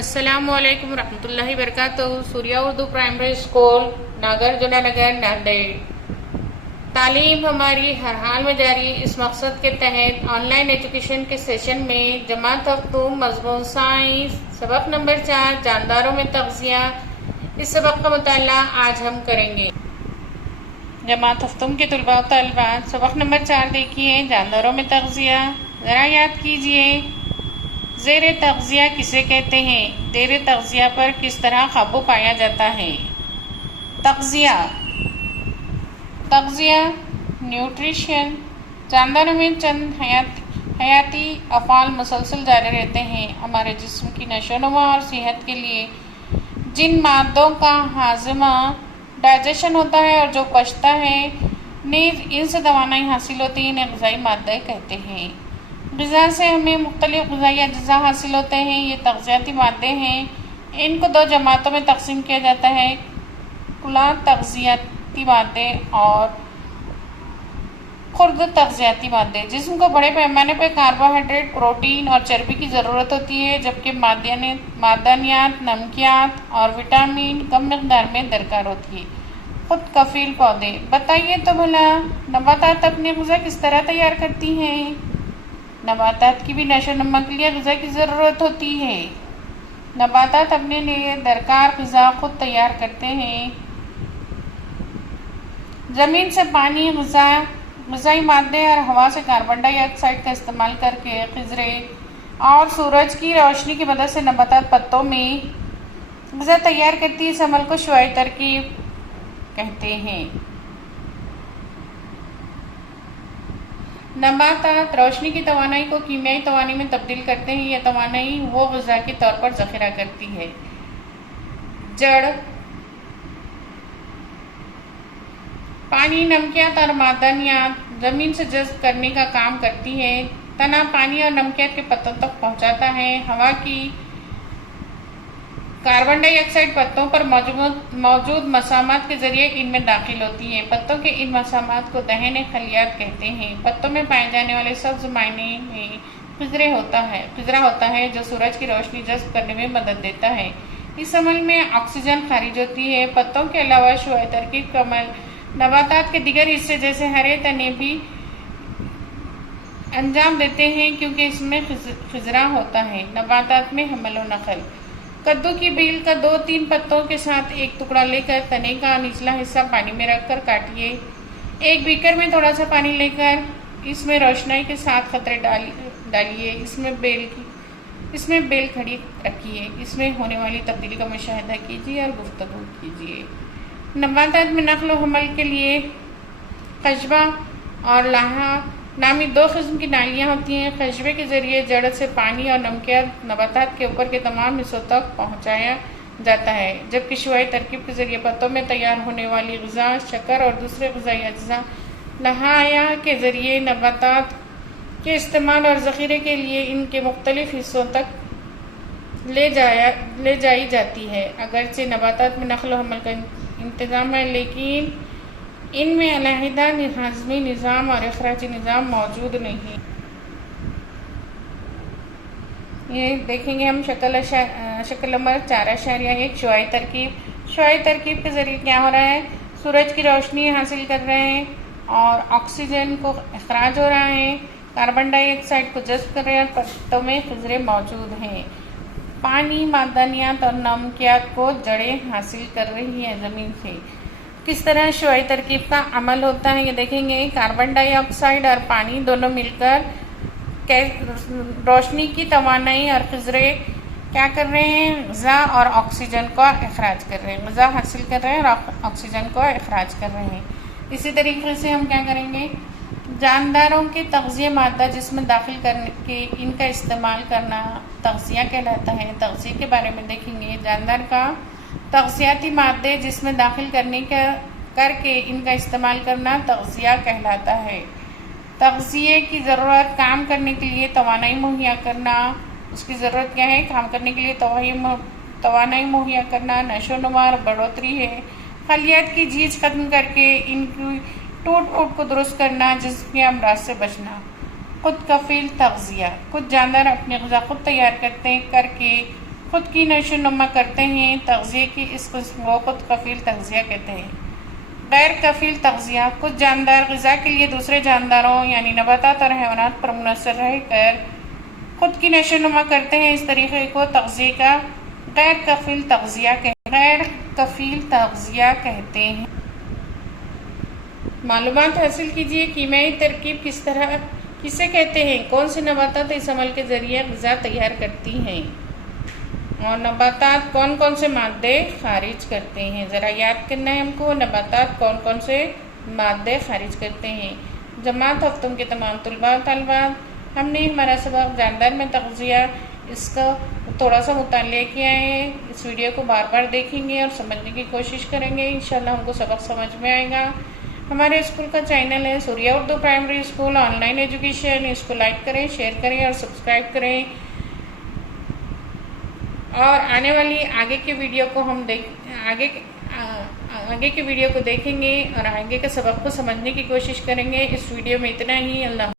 अस्सलामुअलैकुम रहमतुल्लाहि वबरकातुहू। Surya Urdu primary school Nagarjuna नगर नांदेड़। तालीम हमारी हर हाल में जारी। इस मकसद के तहत ऑनलाइन एजुकेशन के सेशन में जमात हफ्तूम मज़मून साइंस सबक नंबर 4 जानदारों में तग़ज़िया, इस सबक का मुताला आज हम करेंगे। जमात हफ्तूम के तलबा व तलबात, सबक नंबर 4 देखिए, जानदारों में तग़ज़िया। ज़रा याद कीजिए, ज़ेर तग़ज़िया किसे कहते हैं? ज़ेर तग़ज़िया पर किस तरह काबू पाया जाता है? तग़ज़िया न्यूट्रिशन। जानदारों में चंद हयाती अफ़ाल मुसलसल जारी रहते हैं हमारे जिस्म की नशोनुमा और सेहत के लिए। जिन मादों का हाज़मा डाइजेशन होता है और जो पचता है नीज़ इनसे तवानाई हासिल होती है, इन्हें ग़िज़ाई मादे कहते हैं। ग़िज़ा से हमें मुख्तलिफ़ ग़िज़ाई अज्ज़ा हासिल होते हैं, ये तग़ज़ियाती मादे हैं। इनको दो जमातों में तक़सीम किया जाता है, कुला तग़ज़ियाती मादे और खुर्द तग़ज़ियाती मादे। जिस्म को बड़े पैमाने पर कार्बोहाइड्रेट, प्रोटीन और चर्बी की ज़रूरत होती है, जबकि मादनियात, नमकियात और विटामिन कम मक़दार में दरकार होती है। खुद कफ़ील पौधे, बताइए तो भला नबातात अपनी ग़िज़ा किस तरह तैयार करती हैं? नबातात की भी नशोनुमा के लिए ग़िज़ा की ज़रूरत होती है। नबातात अपने लिए दरकार ग़िज़ा खुद तैयार करते हैं। ज़मीन से पानी, ग़िज़ाई मादे और हवा से कार्बन डाइऑक्साइड का इस्तेमाल करके ख़िज़रे और सूरज की रोशनी की मदद से नबातात पत्तों में ग़िज़ा तैयार करती है। इस अमल को शुआई तरकीब कहते हैं। नबातात रोशनी की तवानाई को कीमियाई तवानाई में तब्दील करते हैं। यह तवानाई वो ग़िज़ा के तौर पर ज़ख़ीरा करती है। जड़ पानी, नमकियात और मादनियात ज़मीन से जज़्ब करने का काम करती है। तना पानी और नमकियात के पत्तों तक पहुँचाता है। हवा की कार्बन डाइऑक्साइड पत्तों पर मौजूद मसामात के ज़रिए इनमें दाखिल होती है। पत्तों के इन मसामात को दहन खलियात कहते हैं। पत्तों में पाए जाने वाले सब्ज़ मायने में ख़िज़रा होता है जो सूरज की रोशनी जज़्ब करने में मदद देता है। इस अमल में ऑक्सीजन खारिज होती है। पत्तों के अलावा शुआई तरकीब का अमल नबातात के दीगर हिस्से जैसे हरे तने भी अंजाम देते हैं, क्योंकि इसमें ख़िज़रा होता है। नबातात में हमल व नक़ल। कद्दू की बेल का 2-3 पत्तों के साथ एक टुकड़ा लेकर तने का निचला हिस्सा पानी में रखकर काटिए। एक बीकर में थोड़ा सा पानी लेकर इसमें रोशनाई के साथ खतरे डालिए। इसमें बेल खड़ी रखिए। इसमें होने वाली तब्दीली का मुशाहिदा कीजिए और गुफ्तगू कीजिए। नबातात में नक़्ल व हमल के लिए कशबा और लाहा नामी 2 किस्म की नालियाँ होती हैं। कशबे के ज़रिए जड़ से पानी और नमकियात नबातात के ऊपर के तमाम हिस्सों तक पहुँचाया जाता है, जबकि शुआई तरकीब के ज़रिए पत्तों में तैयार होने वाली ग़िज़ा, शक्कर और दूसरे ग़िज़ाई अज्ज़ा लहाया के ज़रिए नबातात के इस्तेमाल और ज़ख़ीरे के लिए इनके मुख्तलिफ़ हिस्सों तक ले जाई जाती है। अगरचे नबातात में नक़्ल व हमल का इंतज़ाम है, लेकिन इनमें अलहदा हाज़मी निज़ाम और इखराजी निज़ाम मौजूद नहीं। ये देखेंगे हम शक्ल नंबर 4.1 शुआई तरकीब। शुआई तरकीब के ज़रिए क्या हो रहा है? सूरज की रोशनी हासिल कर रहे हैं और ऑक्सीजन को अखराज हो रहा है, कार्बन डाइऑक्साइड को जज़्ब कर रहे हैं और पत्तों में ख़िज़रे मौजूद हैं। पानी, मादनियात और नमकियात को जड़ें हासिल कर रही हैं ज़मीन से। किस तरह शुआई तरकीब का अमल होता है ये देखेंगे। कार्बन डाइऑक्साइड और पानी दोनों मिलकर रोशनी की तवानाई और ख़िज़रे क्या कर रहे हैं? ग़िज़ा और ऑक्सीजन को अखराज कर रहे हैं। ग़िज़ा हासिल कर रहे हैं और ऑक्सीजन को अखराज कर रहे हैं। इसी तरीके से हम क्या करेंगे? जानदारों के तग़ज़िया मादा जिसमें दाखिल करके इनका इस्तेमाल करना तग़ज़िया कहलाता है। तग़ज़िया के बारे में देखेंगे। जानदार का तग़ज़ियाती मादे जिसमें दाखिल करके इनका इस्तेमाल करना तग़ज़िया कहलाता है। तग़ज़िये की ज़रूरत काम करने के लिए तवानाई मुहैया करना। उसकी ज़रूरत क्या है? काम करने के लिए तवानाई मुहैया करना, नशोनुमा और बढ़ोतरी है। खलियात की जीज ख़त्म करके इनकी टूट को दुरुस्त करना, जिसके अमराज से बचना। खुद कफ़ील तग़ज़िया, कुछ जानवर अपनी ग़िज़ा खुद तैयार करके खुद की नशोनुमा करते हैं। तग़ज़िये की इस किस्म को खुद कफ़ील तग़ज़िया कहते हैं। गैर कफ़ील तग़ज़िया, कुछ जानदार ग़िज़ा के लिए दूसरे जानदारों यानी नबातात और हैवानात पर मुनहसर रहकर खुद की नशोनुमा करते हैं। इस तरीक़े को तग़ज़िये का गैर कफ़ील तग़ज़िया कहते हैं। मालूमात हासिल कीजिए। कीमियाई तरकीब किसे कहते हैं? कौन से नबातात इस अमल के ज़रिए ग़िज़ा तैयार करती हैं? और नबातात कौन कौन से मादे खारिज करते हैं? ज़रा याद करना है हमको, नबातात कौन कौन से मादे खारिज करते हैं। जमात हफ्तों के तमाम तलबा और तलबात, हमने हमारा सबक जानदार में तग़ज़िया इसका थोड़ा सा मुतालिया किया है। इस वीडियो को बार बार देखेंगे और समझने की कोशिश करेंगे। इंशाल्लाह हमको सबक समझ में आएगा। हमारे स्कूल का चैनल है Surya Urdu primary school online education. इसको लाइक करें, शेयर करें और सब्सक्राइब करें। और आने वाली आगे के वीडियो को देखेंगे और आगे के सबक को समझने की कोशिश करेंगे। इस वीडियो में इतना ही। अल्लाह।